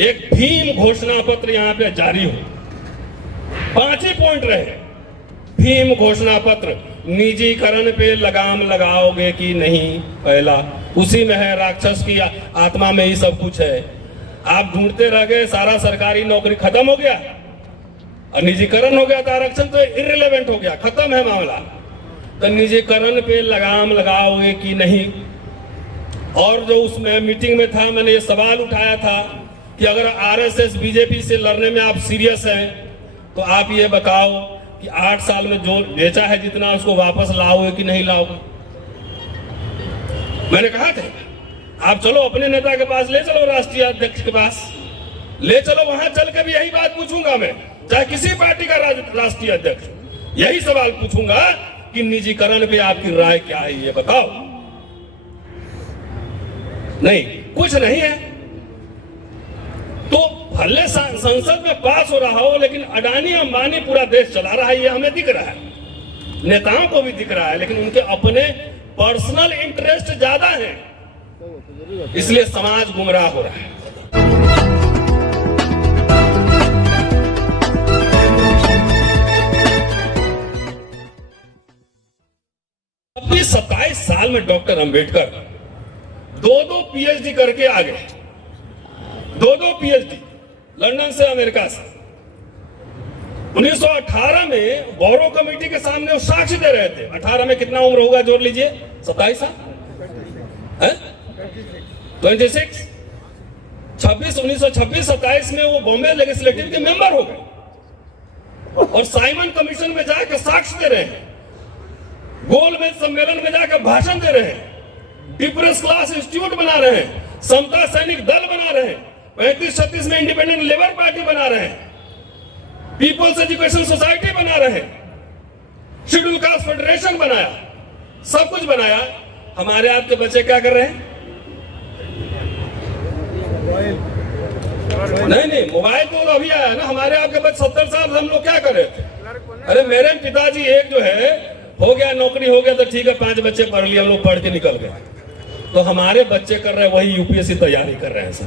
एक भीम घोषणा पत्र यहाँ पे जारी हो। 5 ही पॉइंट रहे। भीम घोषणा पत्र, निजीकरण पे लगाम लगाओगे कि नहीं, पहला उसी में है, राक्षस की आत्मा में ही सब कुछ है। आप ढूंढते रह गए, सारा सरकारी नौकरी खत्म हो गया और निजीकरण हो गया, तो आरक्षण तो इर्रिलेवेंट हो गया, खत्म है मामला। तो निजीकरण पे लगाम लगाओगे कि नहीं। और जो उसमें मीटिंग में था, मैंने ये सवाल उठाया था कि अगर आरएसएस बीजेपी से लड़ने में आप सीरियस हैं तो आप ये बताओ कि 8 साल में जो बेचा है जितना, उसको वापस लाओगे कि नहीं लाओगे। मैंने कहा था आप चलो अपने नेता के पास ले चलो, राष्ट्रीय अध्यक्ष के पास ले चलो, वहां चल के भी यही बात पूछूंगा मैं, चाहे किसी पार्टी का राष्ट्रीय अध्यक्ष, यही सवाल पूछूंगा कि निजीकरण पे आपकी राय क्या है, ये बताओ। नहीं, कुछ नहीं है। तो भले संसद में पास हो रहा हो, लेकिन अडानी अंबानी पूरा देश चला रहा है, ये हमें दिख रहा है, नेताओं को भी दिख रहा है, लेकिन उनके अपने पर्सनल इंटरेस्ट ज्यादा है, इसलिए समाज गुमराह हो रहा है। अब भी 27 साल में डॉक्टर अंबेडकर 2 पीएचडी करके आ गए, 2 पीएचडी, लंदन से, अमेरिका से। 1918 में बोरो कमेटी के सामने वो साक्ष्य दे रहे थे। 18 में कितना उम्र होगा, जोड़ लीजिए, 27 साल है, 26, 1926-27 में वो बॉम्बे लेजिस्लेटिव के मेंबर हो गए और साइमन कमीशन में जाकर साक्ष्य दे रहे हैं, गोलमेज सम्मेलन में जाकर भाषण दे रहे हैं, डिप्रेस क्लास इंस्टीट्यूट बना रहे हैं, समता सैनिक दल बना रहे हैं, 35-36 में इंडिपेंडेंट लेबर पार्टी बना रहे हैं, पीपल्स एजुकेशन सोसाइटी बना रहे हैं, शेड्यूल कास्ट फेडरेशन बनाया, सब कुछ बनाया। हमारे आपके बच्चे क्या कर रहे हैं? नहीं, मोबाइल तो अभी आया ना। हमारे आपके बच्चे 70 साल हम लोग क्या कर रहे थे? अरे मेरे पिताजी एक जो है हो गया, नौकरी हो गया तो ठीक है, 5 बच्चे पढ़ लिए, हम लोग पढ़ के निकल गए। तो हमारे बच्चे कर रहे हैं वही यूपीएससी तैयारी कर रहे हैं सर।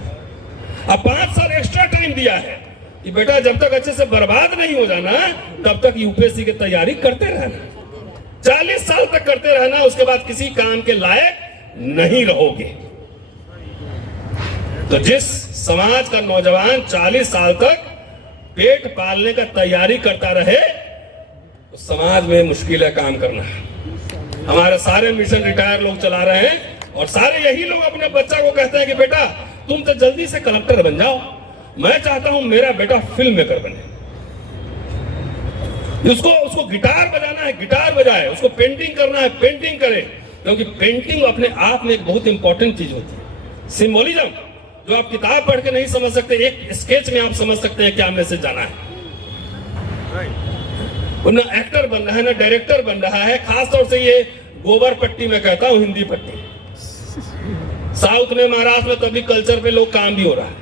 अब 5 साल एक्स्ट्रा टाइम दिया है कि बेटा जब तक अच्छे से बर्बाद नहीं हो जाना तब तक यूपीएससी की तैयारी करते रहना, 40 साल तक करते रहना, उसके बाद किसी काम के लायक नहीं रहोगे। तो जिस समाज का नौजवान 40 साल तक पेट पालने का तैयारी करता रहे, तो समाज में मुश्किल है काम करना। हमारे सारे मिशन रिटायर लोग चला रहे हैं और सारे यही लोग अपने बच्चा को कहते हैं कि बेटा तुम तो जल्दी से कलेक्टर बन जाओ। मैं चाहता हूं मेरा बेटा फिल्म मेकर बने, उसको गिटार बजाना है, गिटार बजाए, उसको पेंटिंग करना है, पेंटिंग करे, क्योंकि पेंटिंग अपने आप में एक बहुत इंपॉर्टेंट चीज होती है। सिंबोलिज्म जो आप किताब पढ़ के नहीं समझ सकते, एक स्केच में आप समझ सकते हैं क्या मैसेज जाना है। ना एक्टर बन रहा है, ना डायरेक्टर बन रहा है। खासतौर से ये गोबर पट्टी में कहता हूं, हिंदी पट्टी, साउथ में, महाराष्ट्र में, तभी कल्चर पे लोग काम भी हो रहा है।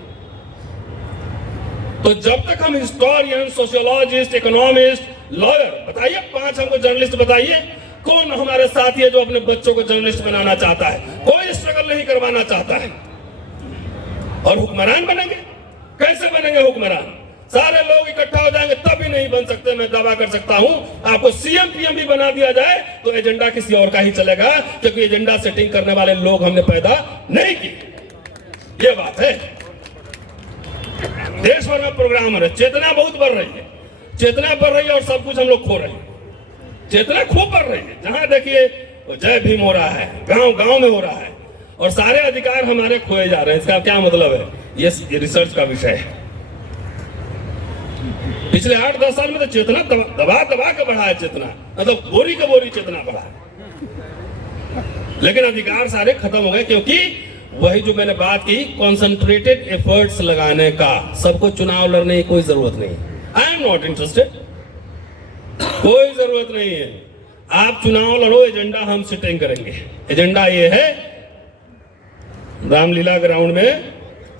तो जब तक हम हिस्टोरियन, सोशियोलॉजिस्ट, इकोनॉमिस्ट, लॉयर, बताइए 5 हमको जर्नलिस्ट बताइए, कौन हमारे साथी है जो अपने बच्चों को जर्नलिस्ट बनाना चाहता है? कोई स्ट्रगल नहीं करवाना चाहता है। और हुक्मरान बनेंगे, कैसे बनेंगे हुक्मरान? सारे लोग इकट्ठा हो जाएंगे तब भी नहीं बन सकते। मैं दावा कर सकता हूं, आपको सीएम पीएम भी बना दिया जाए तो एजेंडा किसी और का ही चलेगा, क्योंकि एजेंडा सेटिंग करने वाले लोग हमने पैदा नहीं किए। ये बात है। देश भर में प्रोग्राम हो रहे, चेतना बहुत बढ़ रही है, चेतना बढ़ रही है और सब कुछ हम लोग खो रहे हैं। चेतना खूब बढ़ रही है, जहां देखिए जय भीम हो रहा है, गांव गांव में हो रहा है, और सारे अधिकार हमारे खोए जा रहे हैं। इसका क्या मतलब है? ये रिसर्च का विषय है। पिछले 8-10 साल में तो चेतना दबा के बढ़ा है, चेतना मतलब बोरी का बोरी चेतना बढ़ा है, लेकिन अधिकार सारे खत्म हो गए। क्योंकि वही जो मैंने बात की, कॉन्सेंट्रेटेड एफर्ट्स लगाने का। सबको चुनाव लड़ने की कोई जरूरत नहीं, आई एम नॉट इंटरेस्टेड, कोई जरूरत नहीं है। आप चुनाव लड़ो, एजेंडा हम सेटिंग करेंगे। एजेंडा ये है, रामलीला ग्राउंड में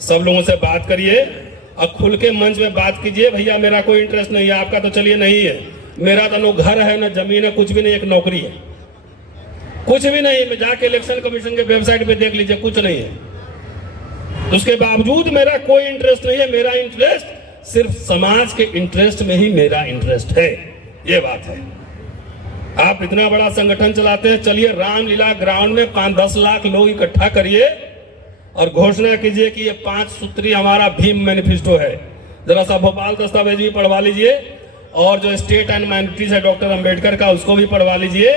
सब लोगों से बात करिए और खुल के मंच में बात कीजिए, भैया मेरा कोई इंटरेस्ट नहीं है, आपका तो चलिए नहीं है, मेरा तो न घर है, न जमीन है, कुछ भी नहीं, एक नौकरी है, कुछ भी नहीं। मैं जाके इलेक्शन कमीशन के वेबसाइट पे देख लीजिए, कुछ नहीं है। उसके बावजूद मेरा कोई इंटरेस्ट नहीं है। मेरा इंटरेस्ट सिर्फ समाज के इंटरेस्ट में ही मेरा इंटरेस्ट है, ये बात है। आप इतना बड़ा संगठन चलाते हैं, चलिए रामलीला ग्राउंड में 5-10 लाख लोग इकट्ठा करिए और घोषणा कीजिए कि ये 5 सूत्री हमारा भीम मैनिफेस्टो है। जरा सा भोपाल दस्तावेज भी पढ़वा लीजिए और जो स्टेट एंड माइनॉरिटीज है डॉक्टर अंबेडकर का, उसको भी पढ़वा लीजिए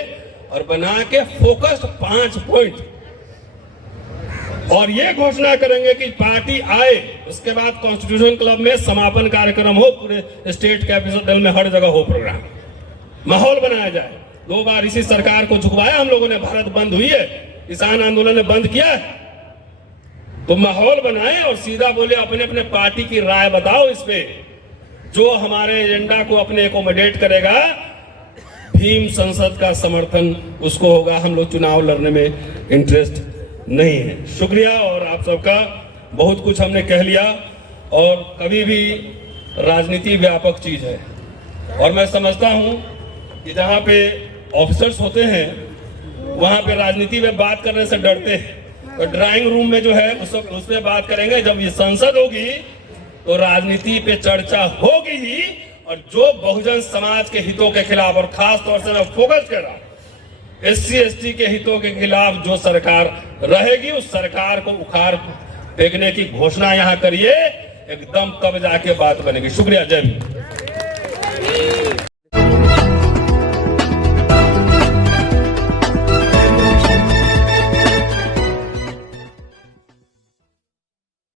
और बना के फोकस्ड 5 पॉइंट, और ये घोषणा करेंगे कि पार्टी आए। उसके बाद कॉन्स्टिट्यूशन क्लब में समापन कार्यक्रम हो, पूरे स्टेट कैपिटल में हर जगह हो प्रोग्राम, माहौल बनाया जाए। 2 बार इसी सरकार को झुकवाया हम लोगों ने, भारत बंद हुई है, किसान आंदोलन ने बंद किया है, तो माहौल बनाए और सीधा बोले अपने अपने पार्टी की राय बताओ इस पे, जो हमारे एजेंडा को अपने एकोमोडेट करेगा। भीम संसद का समर्थन उसको होगा, हम लोग चुनाव लड़ने में इंटरेस्ट नहीं है। शुक्रिया, और आप सबका बहुत कुछ हमने कह लिया। और कभी भी राजनीति व्यापक चीज है, और मैं समझता हूं कि जहां पे ऑफिसर्स होते हैं वहां पे राजनीति में बात करने से डरते हैं, तो ड्राइंग रूम में जो है उस पे बात करेंगे। जब ये संसद होगी तो राजनीति पे चर्चा होगी ही, और जो बहुजन समाज के हितों के खिलाफ, और खास तौर से मैं फोकस कर रहा हूं SC ST के हितों के खिलाफ जो सरकार रहेगी, उस सरकार को उखाड़ फेंकने की घोषणा यहां करिए, एकदम तब जाके बात बनेगी। शुक्रिया, जय हिंद।